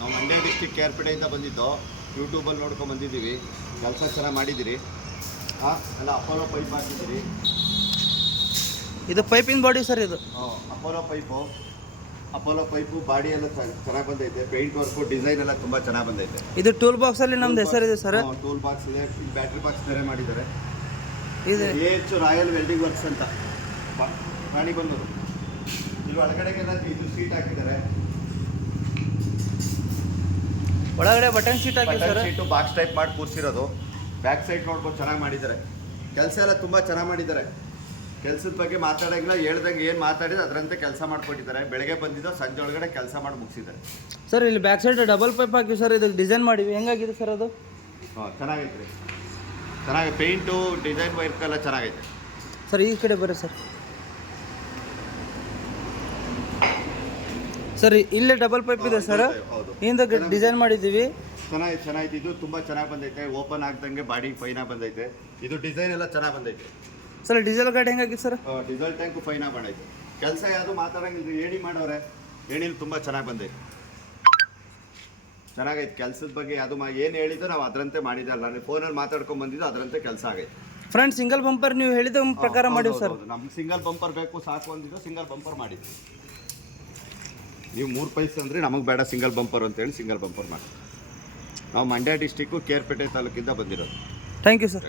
ನಾವು ಮಂಡ್ಯ ಡಿಸ್ಟಿಕ್ ಕೇರ್ಪೇಟೆಯಿಂದ ಬಂದಿದ್ದು. ಯೂಟ್ಯೂಬಲ್ಲಿ ನೋಡ್ಕೊಂಡು ಬಂದಿದ್ದೀವಿ. ಕೆಲಸ ಚೆನ್ನಾಗಿ ಮಾಡಿದ್ದೀರಿ. ಎಲ್ಲ ಅಪೋಲೋ ಪೈಪ್ ಹಾಕಿದ್ದೀರಿ. ಇದು ಪೈಪಿನ ಬಾಡಿ ಸರ್. ಇದು ಅಪೋಲೋ ಪೈಪು ಬಾಡಿ ಎಲ್ಲ ಚೆನ್ನಾಗಿ ಬಂದೈತೆ. ಪೇಂಟ್ ವರ್ಕು ಡಿಸೈನ್ ಎಲ್ಲ ತುಂಬ ಚೆನ್ನಾಗಿ ಬಂದೈತೆ. ಇದು ಟೂಲ್ ಬಾಕ್ಸ್ ಅಲ್ಲಿ ನಮ್ದು ಹೆಸರಿದೆ ಸರ್. ಟೂಲ್ ಬಾಕ್ಸ್ ಇದೆ, ಬ್ಯಾಟ್ರಿ ಬಾಕ್ಸ್ ಬೇರೆ ಮಾಡಿದ್ದಾರೆ. ಇದು AH ರಾಯಲ್ ವೆಲ್ಡಿಂಗ್ ವರ್ಕ್ಸ್ ಅಂತ ರಾಣಿಬೆನ್ನೂರು. ಇಲ್ಲಿ ಒಳಗಡೆಗೆಲ್ಲ ಇದು ಸೀಟ್ ಹಾಕಿದ್ದಾರೆ. ಒಳಗಡೆ ಬಟನ್ ಶೀಟ್ ಹಾಕಿ ಸರ್. ಸೀಟು ಬಾಕ್ಸ್ ಟೈಪ್ ಮಾಡಿ ಕೂರಿಸಿರೋದು. ಬ್ಯಾಕ್ ಸೈಡ್ ನೋಡ್ಬೋದು ಚೆನ್ನಾಗಿ ಮಾಡಿದ್ದಾರೆ. ಕೆಲಸ ಎಲ್ಲ ತುಂಬ ಚೆನ್ನಾಗಿ ಮಾಡಿದ್ದಾರೆ. ಕೆಲಸದ ಬಗ್ಗೆ ಮಾತಾಡೋಂಗಿಲ್ಲ, ಹೇಳ್ದಂಗೆ ಏನು ಮಾತಾಡಿದ್ರೆ ಅದರಂತೆ ಕೆಲಸ ಮಾಡಿಕೊಟ್ಟಿದ್ದಾರೆ. ಬೆಳಗ್ಗೆ ಬಂದಿದ್ದು ಸಂಜೆ ಒಳಗಡೆ ಕೆಲಸ ಮಾಡಿ ಮುಗಿಸಿದ್ದಾರೆ ಸರ್. ಇಲ್ಲಿ ಬ್ಯಾಕ್ ಸೈಡ್ ಡಬಲ್ ಪೈಪ್ ಹಾಕಿ ಸರ್. ಇದು ಡಿಸೈನ್ ಮಾಡಿವಿ. ಹೆಂಗಾಗಿದೆ ಸರ್ ಅದು? ಚೆನ್ನಾಗೈತೆ ರೀ. ಚೆನ್ನಾಗಿ ಪೇಂಟು ಡಿಸೈನ್ ವರ್ಕ್ ಎಲ್ಲ ಚೆನ್ನಾಗೈತೆ ಸರ್. ಈ ಕಡೆ ಬರ್ರಿ ಸರ್. ಸರ್ ಇಲ್ಲೇ ಡಬಲ್ ಪೈಪ್ ಇದೆ ಸರ್. ಹೌದು, ಇಂದ ಡಿಸೈನ್ ಮಾಡಿದ್ದೀವಿ. ಚೆನ್ನಾಗಿದೆ. ಇದು ತುಂಬ ಚೆನ್ನಾಗಿ ಬಂದೈತೆ. ಓಪನ್ ಆಗ್ದಂಗೆ ಬಾಡಿ ಫೈನಾಗಿ ಬಂದೈತೆ. ಇದು ಡಿಸೈನ್ ಎಲ್ಲ ಚೆನ್ನಾಗಿ ಬಂದೈತೆ ಸರ್. ಡೀಸೆಲ್ ಗಾಡಿ ಹೆಂಗಾಗಿದೆ ಸರ್? ಡೀಸೆಲ್ ಟ್ಯಾಂಕು ಫೈನಾಗಿ ಬಂದೈತೆ. ಕೆಲಸ ಯಾವುದು ಮಾತಾಡೋಂಗಿಲ್ಲ. ಏಣಿ ಮಾಡವ್ರೆ. ಏಣಿಲಿ ತುಂಬ ಚೆನ್ನಾಗಿ ಬಂದೈತೆ. ಚೆನ್ನಾಗೈತೆ. ಕೆಲಸದ ಬಗ್ಗೆ ಅದು ಏನು ಹೇಳಿದ್ದು ನಾವು ಅದರಂತೆ ಮಾಡಿದ್ದಲ್ಲ. ನಾನು ಫೋನಲ್ಲಿ ಮಾತಾಡ್ಕೊಂಡು ಬಂದಿದ್ದು ಅದರಂತೆ ಕೆಲಸ ಆಗೈತೆ. ಫ್ರಂಟ್ ಸಿಂಗಲ್ ಬಂಪರ್ ನೀವು ಹೇಳಿದ ಪ್ರಕಾರ ಮಾಡಿವಿ ಸರ್. ನಮ್ಗೆ ಸಿಂಗಲ್ ಬಂಪರ್ ಬೇಕು ಸಾಕು ಅಂದಿದ್ದು ಸಿಂಗಲ್ ಬಂಪರ್ ಮಾಡಿದ್ವಿ. ನೀವು 3 ಪೈಸ್ ಅಂದರೆ ನಮಗೆ ಬೇಡ ಸಿಂಗಲ್ ಬಂಪರ್ ಅಂತೇಳಿ ಸಿಂಗಲ್ ಬಂಪರ್ ಮಾಡಿ. ನಾವು ಮಂಡ್ಯ ಡಿಸ್ಟಿಕ್ಕು ಕೇರ್ಪೇಟೆ ತಾಲೂಕಿಂದ ಬಂದಿರೋದು. Thank you sir.